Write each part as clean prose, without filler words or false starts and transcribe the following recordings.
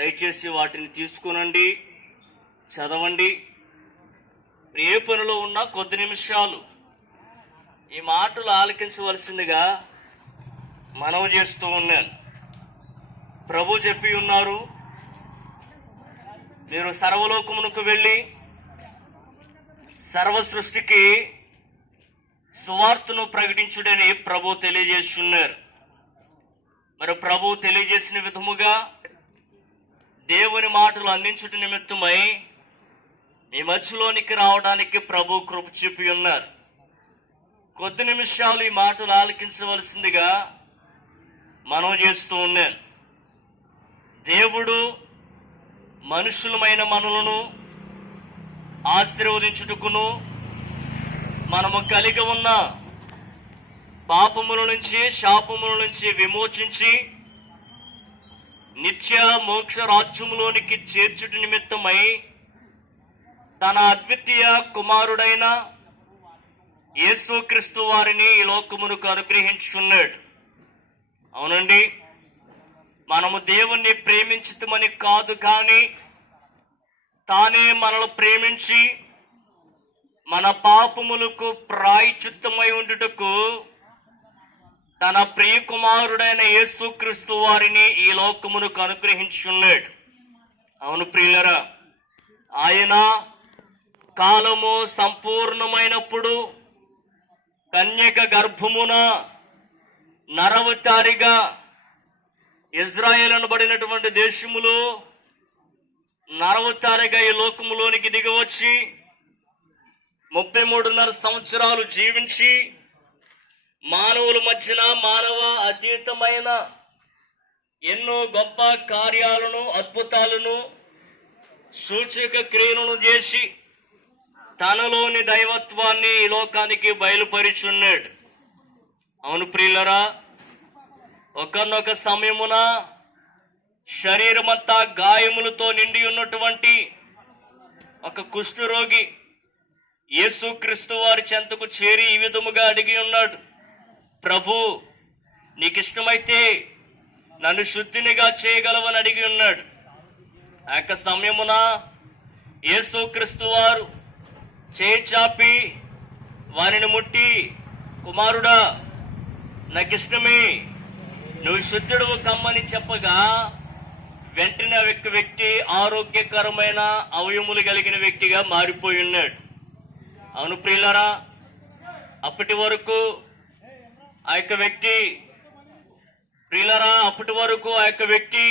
దయచేసి వాటిని తీసుకునండి, చదవండి. ఏ పనిలో ఉన్నా కొద్ది నిమిషాలు ఈ మాటలు ఆలకించవలసిందిగా మనవి చేస్తూ ఉన్నాను. ప్రభు చెప్పి ఉన్నారు, మీరు సర్వలోకమునకు వెళ్ళి సర్వ సృష్టికి సువార్తను ప్రకటించుడని ప్రభు తెలియజేస్తున్నారు. మరి ప్రభు తెలియజేసిన విధముగా దేవుని మాటలు అందించుట నిమిత్తమై మీ మధ్యలోనికి రావడానికి ప్రభు కృప చూపి ఉన్నారు. కొద్ది నిమిషాలు ఈ మాటలు ఆలకించవలసిందిగా మనం చేస్తూ ఉన్నాను. దేవుడు మనుషులమైన మనలను ఆశీర్వదించుటకును, మనము కలిగి ఉన్న పాపముల నుంచి, శాపముల నుంచి విమోచించి నిత్య మోక్ష రాజ్యములోనికి చేర్చుట నిమిత్తమై తన అద్వితీయ కుమారుడైన యేసుక్రీస్తు వారిని ఈ లోకమునకు అనుగ్రహించుకున్నాడు. అవునండి, మనము దేవుణ్ణి ప్రేమించుతామని కాదు, కానీ తానే మనల్ని ప్రేమించి మన పాపములకు ప్రాయశ్చిత్తమై ఉండుటకు తన ప్రియ కుమారుడైన యేసుక్రీస్తు వారిని ఈ లోకమునకు అనుగ్రహించున్నాడు. అవును ప్రియులరా, ఆయన కాలము సంపూర్ణమైనప్పుడు కన్యక గర్భమున నరవతారిగా ఇజ్రాయేల్ అనబడినటువంటి దేశములో నరవతారిగా ఈ లోకములోనికి దిగివచ్చి 33.5 సంవత్సరాలు జీవించి మానవుల మధ్యన మానవ అతీతమైన ఎన్నో గొప్ప కార్యాలను, అద్భుతాలను, సూచక క్రియలను చేసి తనలోని దైవత్వాన్ని ఈ లోకానికి బయలుపరిచున్నాడు. అవును ప్రియులరా, ఒకనొక సమయమున శరీరమంతా గాయములతో నిండి ఉన్నటువంటి ఒక కుష్ఠరోగి యేసుక్రీస్తు వారి చెంతకు చేరి ఈ విధముగా అడిగి ఉన్నాడు, ప్రభు, నీకు ఇష్టమైతే నన్ను శుద్ధినిగా చేయగలవని అడిగి ఉన్నాడు. ఆ యొక్క సమయమున యేసుక్రీస్తు వారు చేయి చాపి వారిని ముట్టి, కుమారుడా, నాకు ఇష్టమే, నువ్వు శుద్ధుడు కమ్మని చెప్పగా వెంటనే ఆ వ్యక్తి ఆరోగ్యకరమైన అవయములు కలిగిన వ్యక్తిగా మారిపోయి ఉన్నాడు. అవును ప్రియులరా, అప్పటి వరకు ఆ యొక్క వ్యక్తి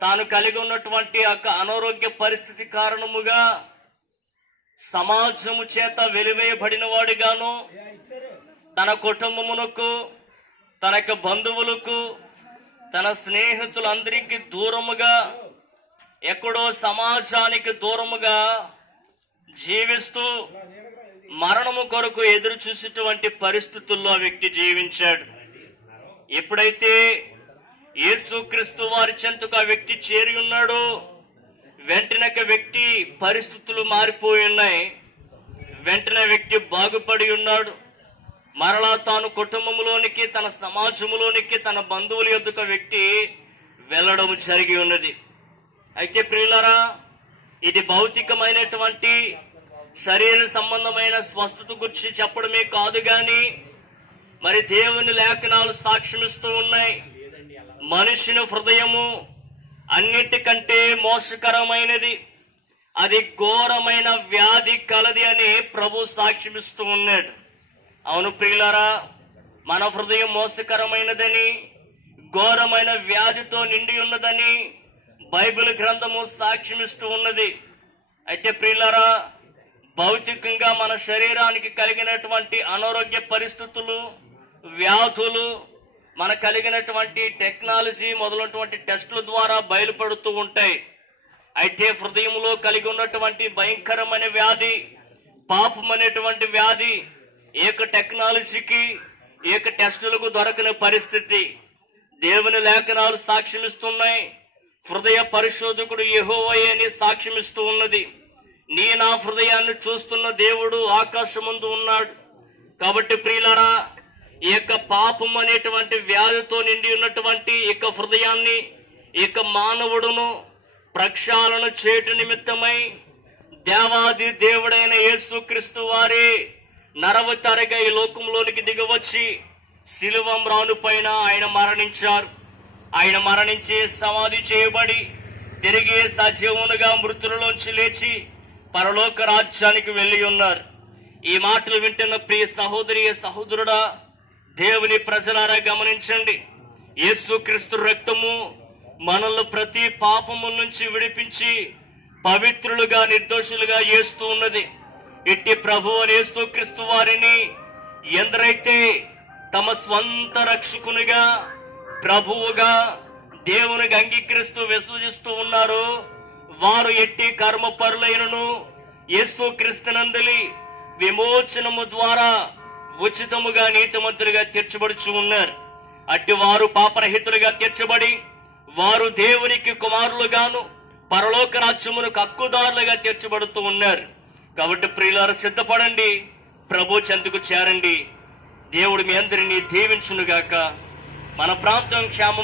తాను కలిగి ఉన్నటువంటి అనారోగ్య పరిస్థితి కారణముగా సమాజము చేత వెలివేయబడిన వాడిగాను, తన కుటుంబమునకు, తన యొక్క బంధువులకు, తన స్నేహితులందరికీ దూరముగా, ఎక్కడో సమాజానికి దూరముగా జీవిస్తూ మరణము కొరకు ఎదురు చూసేటువంటి పరిస్థితుల్లో ఆ వ్యక్తి జీవించాడు. ఎప్పుడైతే యేసుక్రీస్తు వారి చెంతకు ఆ వ్యక్తి చేరి ఉన్నాడో వెంటనే వ్యక్తి పరిస్థితులు మారిపోయి ఉన్నాయి. వెంటనే వ్యక్తి బాగుపడి ఉన్నాడు. మరలా తాను కుటుంబంలోనికి, తన సమాజంలోనికి, తన బంధువుల యొద్దకు వ్యక్తి వెళ్ళడం జరిగి ఉన్నది. అయితే ప్రియులారా, ఇది భౌతికమైనటువంటి శరీర సంబంధమైన స్వస్థత గురించి చెప్పడమే కాదు, కానీ మరి దేవుని లేఖనాలు సాక్ష్యమిస్తూ ఉన్నాయి. మనిషిని హృదయము అన్నిటికంటే మోసకరమైనది, అది ఘోరమైన వ్యాధి కలది అని ప్రభు సాక్ష్యమిస్తూ ఉన్నాడు. అవును ప్రియులారా, మన హృదయం మోసకరమైనదని, ఘోరమైన వ్యాధితో నిండి ఉన్నదని బైబిల్ గ్రంథము సాక్ష్యమిస్తూ ఉన్నది. అయితే ప్రియులారా, భౌతికంగా మన శరీరానికి కలిగినటువంటి అనారోగ్య పరిస్థితులు, వ్యాధులు మన కలిగినటువంటి టెక్నాలజీ మొదలైనటువంటి టెస్టుల ద్వారా బయలుపడుతూ ఉంటాయి. అయితే హృదయంలో కలిగి ఉన్నటువంటి భయంకరమైన వ్యాధి, పాపం అనేటువంటి వ్యాధి ఏక టెక్నాలజీకి, ఏక టెస్టులకు దొరకని పరిస్థితి. దేవుని లేఖనాలు సాక్ష్యమిస్తున్నాయి. హృదయ పరిశోధకుడు యెహోవాయే అని సాక్ష్యమిస్తూ ఉన్నది. నా హృదయాన్ని చూస్తున్న దేవుడు ఆకాశమందు ఉన్నాడు. కాబట్టి ప్రియులారా, ఈ యొక్క పాపం అనేటువంటి వ్యాధితో నిండి ఉన్నటువంటి ఈ యొక్క హృదయాన్ని, ఇక మానవుడును ప్రక్షాళన చేటు నిమిత్తమై దేవాది దేవుడైన యేసుక్రీస్తు వారి నరవతారిగా ఈ లోకంలోనికి దిగవచ్చి శిలువ మ్రాను పైన ఆయన మరణించారు. ఆయన మరణించి సమాధి చేయబడి తిరిగి సజీవునిగా మృతులలోంచి లేచి పరలోక రాజ్యానికి వెళ్ళి ఉన్నారు. ఈ మాటలు వింటున్న ప్రియ సహోదరి సహోదరుడా, దేవుని ప్రజలారా గమనించండి. యేసుక్రీస్తు రక్తము మనల్ని ప్రతి పాపము నుంచి విడిపించి పవిత్రులుగా నిర్దోషులుగా చేస్తూ ఉన్నది. ఇట్టి ప్రభువు యేసుక్రీస్తు వారిని ఎందరైతే తమ స్వంత రక్షకునిగా ప్రభువుగా దేవునికి అంగీకరిస్తూ విశ్వసిస్తూ ఉన్నారో వారు ఎట్టి కర్మ పరులైనను యేసుక్రీస్తునందలి విమోచనము ద్వారా ఉచితముగా నీతిమంతులుగా తీర్చబడుచు ఉన్నారు. అట్టి వారు పాపరహితులుగా తీర్చబడి వారు దేవునికి కుమారులుగాను పరలోక రాజ్యమునకు హక్కుదారులుగా తీర్చబడుతూ ఉన్నారు. కాబట్టి ప్రియులారా, సిద్ధపడండి, ప్రభు చెంతకు చేరండి. దేవుడు మీ అందరినీ దీవించునుగాక. మన ప్రాంతం క్షేమం